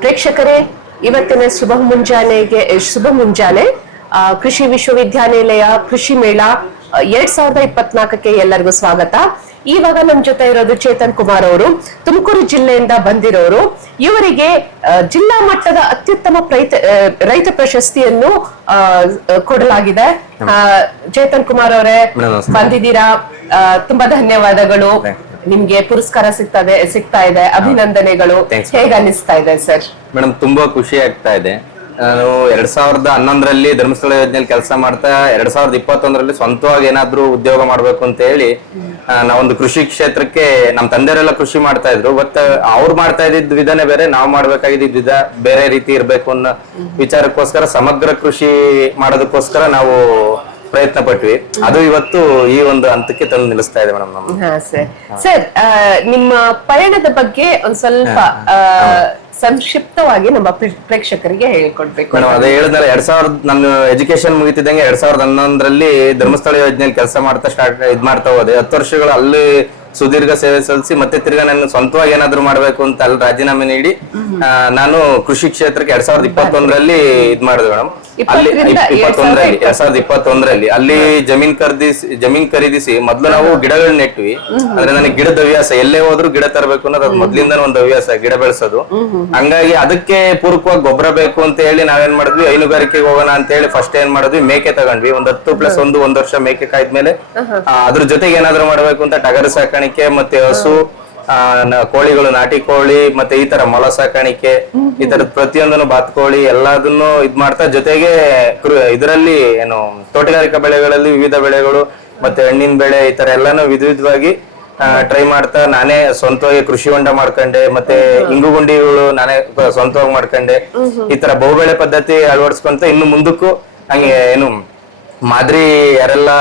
ಪ್ರೇಕ್ಷಕರೇ, ಇವತ್ತಿನ ಶುಭ ಮುಂಜಾನೆ ಕೃಷಿ ವಿಶ್ವವಿದ್ಯಾನಿಲಯ ಕೃಷಿ ಮೇಳ 2024ಕ್ಕೆ ಎಲ್ಲರಿಗೂ ಸ್ವಾಗತ. ಇವಾಗ ನಮ್ಮ ಜೊತೆ ಇರೋದು ಚೇತನ್ ಕುಮಾರ್ ಅವರು, ತುಮಕೂರು ಜಿಲ್ಲೆಯಿಂದ ಬಂದಿರೋರು. ಇವರಿಗೆ ಜಿಲ್ಲಾ ಮಟ್ಟದ ಅತ್ಯುತ್ತಮ ರೈತ ಪ್ರಶಸ್ತಿಯನ್ನು ಕೊಡಲಾಗಿದೆ. ಚೇತನ್ ಕುಮಾರ್ ಅವರೇ, ಬಂದಿದ್ದೀರಾ, ತುಂಬಾ ಧನ್ಯವಾದಗಳು. ನಿಮ್ಗೆ ಪುರಸ್ಕಾರ ಸಿಗ್ತಾ ಇದೆ, ಅಭಿನಂದನೆಗಳು. ಹೇಗೆ ಅನಿಸ್ತಾ ಇದೆ ಸರ್? ಮೇಡಮ್, ತುಂಬಾ ಖುಷಿ ಆಗ್ತಾ ಇದೆ. ನಾನು 2011ರಲ್ಲಿ ಧರ್ಮಸ್ಥಳ ಯೋಜನೆಯಲ್ಲಿ ಕೆಲಸ ಮಾಡ್ತಾ 2021ರಲ್ಲಿ ಸ್ವಂತವಾಗಿ ಏನಾದ್ರೂ ಉದ್ಯೋಗ ಮಾಡ್ಬೇಕು ಅಂತ ಹೇಳಿ ನಾವೊಂದು ಕೃಷಿ ಕ್ಷೇತ್ರಕ್ಕೆ, ನಮ್ ತಂದೆಯವರೆಲ್ಲ ಕೃಷಿ ಮಾಡ್ತಾ ಇದ್ರು. ಬಟ್ ಅವ್ರು ಮಾಡ್ತಾ ಇದ್ದಿದ್ ವಿಧಾನ ಬೇರೆ, ನಾವು ಮಾಡ್ಬೇಕಾಗಿದ್ದ ವಿಧ ಬೇರೆ ರೀತಿ ಇರ್ಬೇಕು ಅನ್ನೋ ವಿಚಾರಕ್ಕೋಸ್ಕರ ಸಮಗ್ರ ಕೃಷಿ ಮಾಡೋದಕ್ಕೋಸ್ಕರ ನಾವು ಪ್ರಯತ್ನ ಪಟ್ವಿ. ಅದು ಇವತ್ತು ಈ ಒಂದು ಹಂತಕ್ಕೆ ತಂದು ನಿಲ್ಲಿಸ್ತಾ ಇದೆ ಮೇಡಮ್. ಸರ್, ನಿಮ್ಮ ಪಯಣದ ಬಗ್ಗೆ ಒಂದ್ ಸ್ವಲ್ಪ ಸಂಕ್ಷಿಪ್ತವಾಗಿ ನಮ್ಮ ಪ್ರೇಕ್ಷಕರಿಗೆ ಹೇಳ್ಕೊಡ್ಬೇಕು. ಮೇಡಮ್, ಅದೇ ಹೇಳಿದ್ರೆ ನನ್ನ ಎಜುಕೇಶನ್ ಮುಗಿತಿದ್ದಂಗೆ 2011ರಲ್ಲಿ ಧರ್ಮಸ್ಥಳ ಯೋಜನೆಯಲ್ಲಿ ಕೆಲಸ ಮಾಡ್ತಾ ಮಾಡ್ತಾ ಹೋದೆ. 10 ವರ್ಷಗಳು ಅಲ್ಲಿ ಸುದೀರ್ಘ ಸೇವೆ ಸಲ್ಲಿಸಿ ಮತ್ತೆ ತಿರ್ಗಾ ನಾನು ಸ್ವಂತವಾಗಿ ಏನಾದ್ರು ಮಾಡ್ಬೇಕು ಅಂತ ಅಲ್ಲಿ ರಾಜೀನಾಮೆ ನೀಡಿ ನಾನು ಕೃಷಿ ಕ್ಷೇತ್ರಕ್ಕೆ 2021ರಲ್ಲಿ ಮಾಡಿದೆ ಮೇಡಮ್. ಅಲ್ಲಿ 2021ರಲ್ಲಿ ಅಲ್ಲಿ ಜಮೀನ್ ಖರೀದಿಸಿ ಮೊದ್ಲು ನಾವು ಗಿಡಗಳನ್ನ ನೆಟ್ವಿ. ಅಂದ್ರೆ ನನಗೆ ಗಿಡದ ಹವ್ಯಾಸ, ಎಲ್ಲೇ ಹೋದ್ರು ಗಿಡ ತರಬೇಕು ಅನ್ನೋದು ಅದು ಮೊದ್ಲಿಂದ ಒಂದು ಹವ್ಯಾಸ, ಗಿಡ ಬೆಳೆಸೋದು. ಹಂಗಾಗಿ ಅದಕ್ಕೆ ಪೂರಕವಾಗಿ ಗೊಬ್ಬರ ಬೇಕು ಅಂತ ಹೇಳಿ ನಾವೇನ್ ಮಾಡಿದ್ವಿ, ಹೈನುಗಾರಿಕೆಗೆ ಹೋಗೋಣ ಅಂತ ಹೇಳಿ ಫಸ್ಟ್ ಏನ್ ಮಾಡಿದ್ವಿ, ಮೇಕೆ ತಗೊಂಡ್ವಿ. 10+1 1 ವರ್ಷ ಮೇಕೆ ಕಾಯ್ದ್ಮೇಲೆ ಅದ್ರ ಜೊತೆಗೆ ಏನಾದ್ರು ಮಾಡ್ಬೇಕು ಅಂತ ಟಗರು ಸಾಕಾಣಿಕೆ ಮತ್ತೆ ಹಸು, ಕೋಳಿಗಳು, ನಾಟಿ ಕೋಳಿ, ಮತ್ತೆ ಈ ತರ ಮೊಲ ಸಾಕಾಣಿಕೆ, ಈ ತರದ ಪ್ರತಿಯೊಂದನ್ನು ಬಾತ್ಕೋಳಿ ಎಲ್ಲದನ್ನು ಮಾಡ್ತಾ, ಜೊತೆಗೆ ಇದರಲ್ಲಿ ಏನು ತೋಟಗಾರಿಕಾ ಬೆಳೆಗಳಲ್ಲಿ ವಿವಿಧ ಬೆಳೆಗಳು ಮತ್ತೆ ಹಣ್ಣಿನ ಬೆಳೆ, ಈ ತರ ಎಲ್ಲಾನು ವಿಧವಾಗಿ ಟ್ರೈ ಮಾಡ್ತಾ ನಾನೇ ಸ್ವಂತವಾಗಿ ಕೃಷಿ ಹೊಂಡ ಮಾಡ್ಕೊಂಡೆ. ಮತ್ತೆ ಇಂಗುಗುಂಡಿಗಳು ನಾನೇ ಸ್ವಂತವಾಗಿ ಮಾಡ್ಕೊಂಡೆ. ಈ ತರ ಬಹುಬೆಳೆ ಪದ್ಧತಿ ಅಳವಡಿಸ್ಕೊಂತ ಇನ್ನು ಮುಂದಕ್ಕೂ ಹಂಗೆ ಏನು ಮಾದರಿ ಯಾರೆಲ್ಲ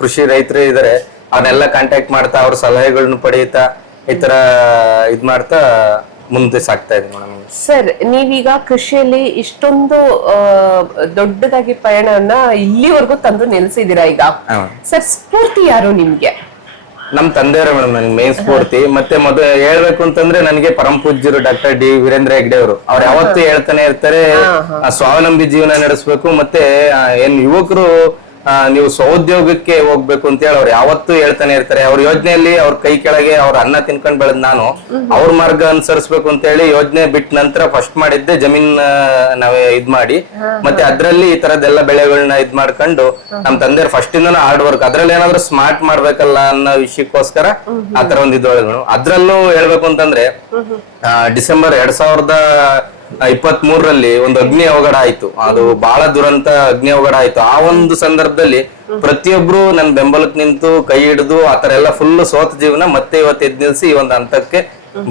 ಕೃಷಿ ರೈತರು ಇದಾರೆ ಅವ್ರನ್ನೆಲ್ಲ ಕಾಂಟ್ಯಾಕ್ಟ್ ಮಾಡ್ತಾ ಅವ್ರ ಸಲಹೆಗಳನ್ನ ಪಡೆಯುತ್ತಾ ಈ ತರ ಮಾಡ್ತಾ ಮುಂದೆ ಸಾಕ್ತಾ ಇದೆ ಮೇಡಮ್. ಸರ್, ನೀವೀಗ ಕೃಷಿಯಲ್ಲಿ ಇಷ್ಟೊಂದು ದೊಡ್ಡದಾಗಿ ಪಯಣವನ್ನ ಇಲ್ಲಿವರೆಗೂ ತಂದು ನಿಲ್ಸಿದೀರಾ. ಈಗ ಸರ್, ಸ್ಫೂರ್ತಿ ಯಾರು ನಿಮ್ಗೆ? ನಮ್ ತಂದೆಯವರ ಮೇಡಮ್ ನನ್ಗೆ ಮೇನ್ ಸ್ಫೂರ್ತಿ. ಮತ್ತೆ ಮೊದಲು ಹೇಳ್ಬೇಕು ಅಂತಂದ್ರೆ ನನಗೆ ಪರಮ ಪೂಜ್ಯರು ಡಾಕ್ಟರ್ ಡಿ ವೀರೇಂದ್ರ ಹೆಗ್ಡೆ ಅವರು. ಅವ್ರು ಯಾವತ್ತೂ ಹೇಳ್ತಾನೆ ಇರ್ತಾರೆ, ಸ್ವಾವಲಂಬಿ ಜೀವನ ನಡೆಸಬೇಕು, ಮತ್ತೆ ಏನ್ ಯುವಕರು ನೀವು ಸ್ವಉದ್ಯೋಗಕ್ಕೆ ಹೋಗ್ಬೇಕು ಅಂತ ಹೇಳಿ ಅವ್ರು ಯಾವತ್ತೂ ಹೇಳ್ತಾನೆ ಇರ್ತಾರೆ. ಅವ್ರ ಯೋಜನೆಯಲ್ಲಿ ಅವ್ರ ಕೈ ಕೆಳಗೆ ಅವ್ರ ಅನ್ನ ತಿನ್ಕೊಂಡ್ ಬೆಳೆದ್ ನಾನು ಅವ್ರ ಮಾರ್ಗ ಅನುಸರಿಸ್ಬೇಕು ಅಂತ ಹೇಳಿ ಯೋಜನೆ ಬಿಟ್ಟ ನಂತರ ಫಸ್ಟ್ ಮಾಡಿದ್ದೆ ಜಮೀನ್ ನಾವೇ ಮಾಡಿ ಮತ್ತೆ ಅದ್ರಲ್ಲಿ ಈ ತರದೆಲ್ಲ ಬೆಳೆಗಳನ್ನ ಮಾಡ್ಕೊಂಡು ನಮ್ ತಂದೆಯವ್ರ ಫಸ್ಟ್ ಇಂದನೂ ಹಾರ್ಡ್ ವರ್ಕ್, ಅದ್ರಲ್ಲಿ ಏನಾದ್ರು ಸ್ಮಾರ್ಟ್ ಮಾಡ್ಬೇಕಲ್ಲ ಅನ್ನೋ ವಿಷಯಕ್ಕೋಸ್ಕರ ಆತರ ಒಂದು ಇದ್ರೊಳಗಳು. ಅದ್ರಲ್ಲೂ ಹೇಳ್ಬೇಕು ಅಂತಂದ್ರೆ ಡಿಸೆಂಬರ್ 2023ರಲ್ಲಿ ಒಂದು ಅಗ್ನಿ ಅವಘಡ ಆಯ್ತು. ಅದು ಬಹಳ ದುರಂತ ಅಗ್ನಿ ಅವಘಡ ಆಯ್ತು. ಆ ಒಂದು ಸಂದರ್ಭದಲ್ಲಿ ಪ್ರತಿಯೊಬ್ರು ನನ್ ಬೆಂಬಲಕ್ಕೆ ನಿಂತು ಕೈ ಹಿಡಿದು ಆತರ ಎಲ್ಲ ಫುಲ್ ಸೋತ ಜೀವನ ಮತ್ತೆ ಇವತ್ತು ಎದ್ ನಿಲ್ಸಿ ಈ ಒಂದು ಹಂತಕ್ಕೆ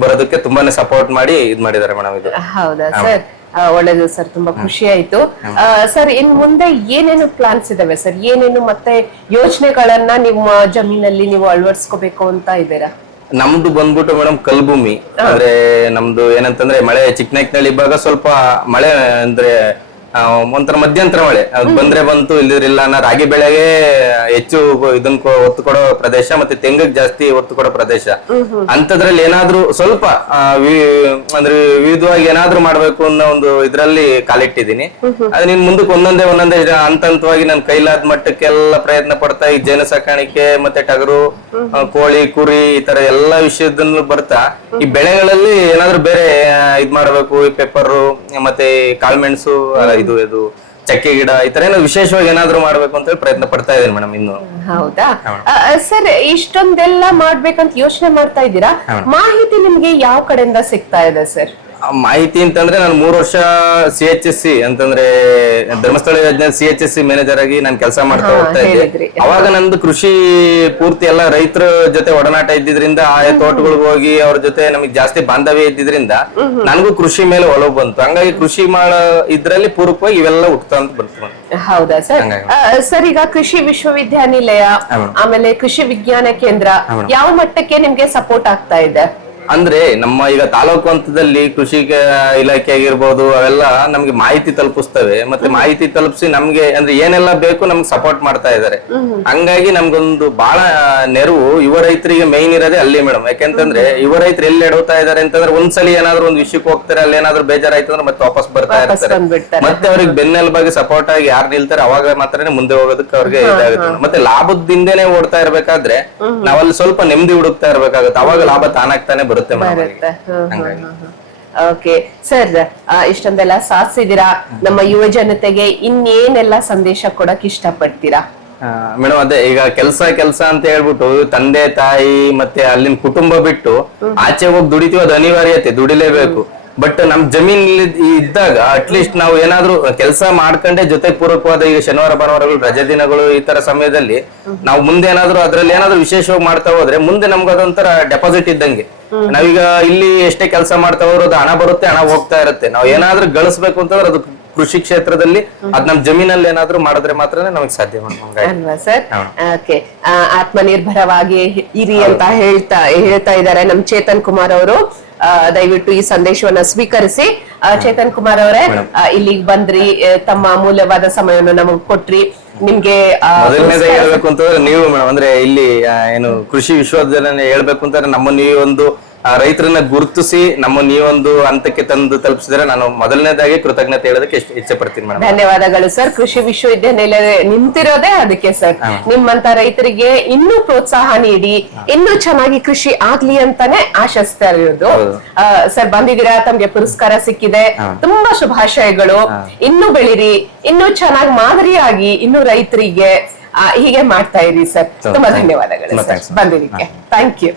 ಬರೋದಕ್ಕೆ ತುಂಬಾನೇ ಸಪೋರ್ಟ್ ಮಾಡಿ ಮಾಡಿದ್ದಾರೆ ಮೇಡಮ್. ಇದು ಹೌದಾ ಸರ್? ಒಳ್ಳೇದು ಸರ್, ತುಂಬಾ ಖುಷಿ ಆಯ್ತು. ಸರ್, ಇನ್ ಮುಂದೆ ಏನೇನು ಪ್ಲಾನ್ಸ್ ಇದಾವೆ ಸರ್? ಏನೇನು ಮತ್ತೆ ಯೋಜನೆಗಳನ್ನ ನಿಮ್ಮ ಜಮೀನಲ್ಲಿ ನೀವು ಅಳವಡಿಸ್ಕೋಬೇಕು ಅಂತ ಇದ್ದೀರಾ? ನಮ್ದು ಬಂದ್ಬಿಟ್ಟು ಮೇಡಮ್ ಕಲ್ಭೂಮಿ. ಅಂದ್ರೆ ನಮ್ದು ಏನಂತಂದ್ರೆ ಮಳೆ ಚಿಕ್ಕನಾಯ್ಕನಲ್ಲಿ ಇವಾಗ ಸ್ವಲ್ಪ ಮಳೆ ಅಂದ್ರೆ ಒಂಥರ ಮಧ್ಯಂತರ ಮಳೆ ಬಂದ್ರೆ ಬಂತು, ಇಲ್ಲಿದ್ರಿಲ್ಲ. ರಾಗಿ ಬೆಳೆಗೆ ಹೆಚ್ಚು ಇದನ್ನ ಒತ್ತು ಕೊಡೋ ಪ್ರದೇಶ, ಮತ್ತೆ ತೆಂಗಿಗೆ ಜಾಸ್ತಿ ಒತ್ತು ಕೊಡೋ ಪ್ರದೇಶ. ಅಂತದ್ರಲ್ಲಿ ಏನಾದ್ರೂ ಸ್ವಲ್ಪ ಅಂದ್ರೆ ವಿವಿಧವಾಗಿ ಏನಾದ್ರೂ ಮಾಡ್ಬೇಕು ಅನ್ನೋ ಒಂದು ಇದ್ರಲ್ಲಿ ಕಾಲಿಟ್ಟಿದೀನಿ. ಅದ್ ನಿನ್ ಮುಂದಕ್ಕೆ ಒಂದೊಂದೇ ಹಂತವಾಗಿ ನನ್ ಕೈಲಾದ ಮಟ್ಟಕ್ಕೆಲ್ಲ ಪ್ರಯತ್ನ ಪಡ್ತಾ ಈ ಜೇನು ಸಾಕಾಣಿಕೆ ಮತ್ತೆ ಟಗರು, ಕೋಳಿ, ಕುರಿ ಈ ತರ ಎಲ್ಲಾ ವಿಷಯದನ್ನು ಬರ್ತಾ ಈ ಬೆಳೆಗಳಲ್ಲಿ ಏನಾದ್ರೂ ಬೇರೆ ಮಾಡ್ಬೇಕು. ಈ ಪೆಪ್ಪರು ಮತ್ತೆ ಕಾಳ್ಮೆಣಸು, ಇದು ಚಕ್ಕೆ ಗಿಡ, ಈ ತರ ಏನೋ ವಿಶೇಷವಾಗಿ ಏನಾದ್ರು ಮಾಡ್ಬೇಕು ಅಂತ ಹೇಳಿ ಪ್ರಯತ್ನ ಪಡ್ತಾ ಇದ್ದೀನಿ ಮೇಡಮ್. ಇನ್ನು ಹೌದಾ ಸರ್? ಇಷ್ಟೊಂದೆಲ್ಲ ಮಾಡ್ಬೇಕಂತ ಯೋಚನೆ ಮಾಡ್ತಾ ಇದ್ದೀರಾ, ಮಾಹಿತಿ ನಿಮ್ಗೆ ಯಾವ ಕಡೆಯಿಂದ ಸಿಗ್ತಾ ಇದೆ ಸರ್? ಮಾಹಿತಿ ಅಂತಂದ್ರೆ ನಾನು 3 ವರ್ಷ CHSC ಅಂತಂದ್ರೆ ಧರ್ಮಸ್ಥಳ ಯೋಜನೆ CHSC ಮ್ಯಾನೇಜರ್ ಆಗಿ ನಾನು ಕೆಲಸ ಮಾಡ್ತಾ ಹೋಗ್ತಾ ಇದ್ದೆ. ಅವಾಗ ನಂದು ಕೃಷಿ ಪೂರ್ತಿ ಎಲ್ಲ ರೈತರ ಜೊತೆ ಒಡನಾಟ ಇದ್ದಿದ್ರಿಂದ ಆಯಾ ತೋಟಗಳಿಗೆ ಹೋಗಿ ಅವ್ರ ಜೊತೆ ನಮಗೆ ಜಾಸ್ತಿ ಬಾಂಧವ್ಯ ಇದ್ದಿದ್ರಿಂದ ನನಗೂ ಕೃಷಿ ಮೇಲೆ ಒಲವು ಬಂತು. ಹಂಗಾಗಿ ಕೃಷಿ ಮಾಡೋ ಇದ್ರಲ್ಲಿ ಪೂರಕವಾಗಿ ಇವೆಲ್ಲ ಹುಟ್ಟುತ್ತಾ ಅಂತ ಬಂತು. ಹೌದಾ ಸರ್? ಸರ್, ಈಗ ಕೃಷಿ ವಿಶ್ವವಿದ್ಯಾನಿಲಯ ಆಮೇಲೆ ಕೃಷಿ ವಿಜ್ಞಾನ ಕೇಂದ್ರ ಯಾವ ಮಟ್ಟಕ್ಕೆ ನಿಮ್ಗೆ ಸಪೋರ್ಟ್ ಆಗ್ತಾ ಇದೆ? ಅಂದ್ರೆ ನಮ್ಮ ಈಗ ತಾಲೂಕು ಹಂತದಲ್ಲಿ ಕೃಷಿ ಇಲಾಖೆ ಆಗಿರ್ಬೋದು ಅವೆಲ್ಲ ನಮ್ಗೆ ಮಾಹಿತಿ ತಲುಪಿಸ್ತವೆ, ಮತ್ತೆ ಮಾಹಿತಿ ತಲುಪಿಸಿ ನಮ್ಗೆ ಅಂದ್ರೆ ಏನೆಲ್ಲ ಬೇಕು ನಮ್ಗೆ ಸಪೋರ್ಟ್ ಮಾಡ್ತಾ ಇದಾರೆ. ಹಂಗಾಗಿ ನಮ್ಗೊಂದು ಬಹಳ ನೆರವು ಯುವ ರೈತರಿಗೆ ಮೈನ್ ಇರೋದೇ ಅಲ್ಲಿ ಮೇಡಮ್. ಯಾಕೆಂತಂದ್ರೆ ಯುವ ರೈತರು ಎಲ್ಲಿ ಎಡವ್ತಾ ಇದಾರೆ ಅಂತಂದ್ರೆ ಒಂದ್ಸಲಿ ಏನಾದ್ರು ಒಂದು ವಿಷಯಕ್ಕೆ ಹೋಗ್ತಾರೆ, ಅಲ್ಲಿ ಏನಾದ್ರು ಬೇಜಾರಾಯ್ತು ಅಂದ್ರೆ ಮತ್ತೆ ವಾಪಸ್ ಬರ್ತಾ ಇರ್ತಾರೆ. ಮತ್ತೆ ಅವ್ರಿಗೆ ಬೆನ್ನೆಲುಬಾಗಿ ಸಪೋರ್ಟ್ ಆಗಿ ಯಾರು ನಿಲ್ತಾರೆ ಅವಾಗ ಮಾತ್ರನೇ ಮುಂದೆ ಹೋಗೋದಕ್ಕೆ ಅವ್ರಿಗೆ ಇದಾಗುತ್ತೆ. ಮತ್ತೆ ಲಾಭದಿಂದನೇ ಓಡ್ತಾ ಇರ್ಬೇಕಾದ್ರೆ ನಾವಲ್ಲಿ ಸ್ವಲ್ಪ ನೆಮ್ಮದಿ ಹುಡುಕ್ತಾ ಇರ್ಬೇಕಾಗುತ್ತೆ, ಅವಾಗ ಲಾಭ ತಾನಾಗ್ತಾನೆ ಬರುತ್ತೆ ಮೇಡಮ್. ಓಕೆ ಸರ್, ಇಷ್ಟೊಂದೆಲ್ಲ ಸಾಧಿಸಿದಿರಾ, ನಮ್ಮ ಯುವ ಜನತೆಗೆ ಇನ್ನೇನೆಲ್ಲ ಸಂದೇಶ ಕೊಡಕ್ ಇಷ್ಟಪಡ್ತೀರಾ? ಮೇಡಮ್ ಅದೇ ಈಗ ಕೆಲ್ಸ ಅಂತ ಹೇಳ್ಬಿಟ್ಟು ತಂದೆ ತಾಯಿ ಮತ್ತೆ ಅಲ್ಲಿನ ಕುಟುಂಬ ಬಿಟ್ಟು ಆಚೆ ಹೋಗಿ ದುಡಿತೀವಿ, ಅದು ಅನಿವಾರ್ಯತೆ, ದುಡಿಲೇಬೇಕು. ಬಟ್ ನಮ್ ಜಮೀನ್ ಇದ್ದಾಗ ಅಟ್ಲೀಸ್ಟ್ ನಾವು ಏನಾದ್ರು ಕೆಲಸ ಮಾಡ್ಕೊಂಡೆ ಜೊತೆ ಪೂರಕವಾದ ಈಗ ಶನಿವಾರ ಭಾನುವಾರಗಳು ರಜೆ ದಿನಗಳು ಈ ತರ ಸಮಯದಲ್ಲಿ ನಾವು ಮುಂದೆ ಏನಾದ್ರು ಅದ್ರಲ್ಲಿ ಏನಾದ್ರು ವಿಶೇಷವಾಗಿ ಮಾಡ್ತಾ ಹೋದ್ರೆ ಮುಂದೆ ನಮ್ಗೆ ಅದೊಂಥರ ಡೆಪಾಸಿಟ್ ಇದ್ದಂಗೆ. ನಾವೀಗ ಇಲ್ಲಿ ಎಷ್ಟೇ ಕೆಲಸ ಮಾಡ್ತಾ ಹೋದ್ರು ಅದು ಹಣ ಬರುತ್ತೆ, ಹಣ ಹೋಗ್ತಾ ಇರುತ್ತೆ. ನಾವು ಏನಾದ್ರೂ ಗಳಿಸ್ಬೇಕು ಅಂತಂದ್ರೆ ಅದು ಕೃಷಿ ಕ್ಷೇತ್ರದಲ್ಲಿ ಅದ್ ನಮ್ ಜಮೀನಲ್ಲಿ ಏನಾದ್ರು ಮಾಡಿದ್ರೆ ಮಾತ್ರನೇ ನಮಗೆ ಸಾಧ್ಯ ಅಲ್ವಾ ಸರ್? ಓಕೆ, ಆತ್ಮನಿರ್ಭರವಾಗಿ ಇರಿ ಅಂತ ಹೇಳ್ತಾ ಇದ್ದಾರೆ ನಮ್ ಚೇತನ್ ಕುಮಾರ್ ಅವರು. ದಯವಿಟ್ಟು ಈ ಸಂದೇಶವನ್ನ ಸ್ವೀಕರಿಸಿ. ಚೇತನ್ ಕುಮಾರ್ ಅವರೇ, ಇಲ್ಲಿಗೆ ಬಂದ್ರಿ, ತಮ್ಮ ಅಮೂಲ್ಯವಾದ ಸಮಯವನ್ನು ನಮಗ್ ಕೊಟ್ರಿ. ನಿಮ್ಗೆ ಮೊದಲನೇದಾಗಿ ಹೇಳ್ಬೇಕು ಅಂತಂದ್ರೆ ನೀವು ಮೇಡಮ್ ಅಂದ್ರೆ ಇಲ್ಲಿ ಏನು ಕೃಷಿ ವಿಶ್ವವಿದ್ಯಾಲಯ ಹೇಳ್ಬೇಕು ಅಂತಂದ್ರೆ ನಮ್ಮನ್ನು ಈ ಒಂದು ರೈತರನ್ನ ಗುರುತಿಸಿ ನಮ್ಮನ್ನು ಈ ಒಂದು ಹಂತಕ್ಕೆ ತಂದು ತಲುಪಿಸಿದ್ರೆ ನಾನು ಮೊದಲನೇದಾಗಿ ಕೃತಜ್ಞತೆ ಹೇಳೋದಕ್ಕೆ ಇಚ್ಛೆ ಪಡ್ತೀನಿ ಮೇಡಮ್. ಧನ್ಯವಾದಗಳು ಸರ್. ಕೃಷಿ ವಿಶ್ವವಿದ್ಯಾನಿಲಯ ನಿಂತಿರೋದೇ ಅದಕ್ಕೆ ಸರ್. ನಿಮ್ಮಂತ ರೈತರಿಗೆ ಇನ್ನೂ ಪ್ರೋತ್ಸಾಹ ನೀಡಿ ಇನ್ನೂ ಚೆನ್ನಾಗಿ ಕೃಷಿ ಆಗ್ಲಿ ಅಂತಾನೆ ಆಶಿಸ್ತಾ ಇರೋದು. ಸರ್ ಬಂದಿದ್ದೀರಾ, ತಮ್ಗೆ ಪುರಸ್ಕಾರ ಸಿಕ್ಕಿದೆ, ತುಂಬಾ ಶುಭಾಶಯಗಳು. ಇನ್ನೂ ಬೆಳಿರಿ, ಇನ್ನೂ ಚೆನ್ನಾಗಿ ಮಾದರಿಯಾಗಿ ಇನ್ನೂ ರೈತರಿಗೆ ಹೀಗೆ ಮಾಡ್ತಾ ಇರಿ ಸರ್. ತುಂಬಾ ಧನ್ಯವಾದಗಳು ಬಂದಿದ್ದಕ್ಕೆ. Thank you.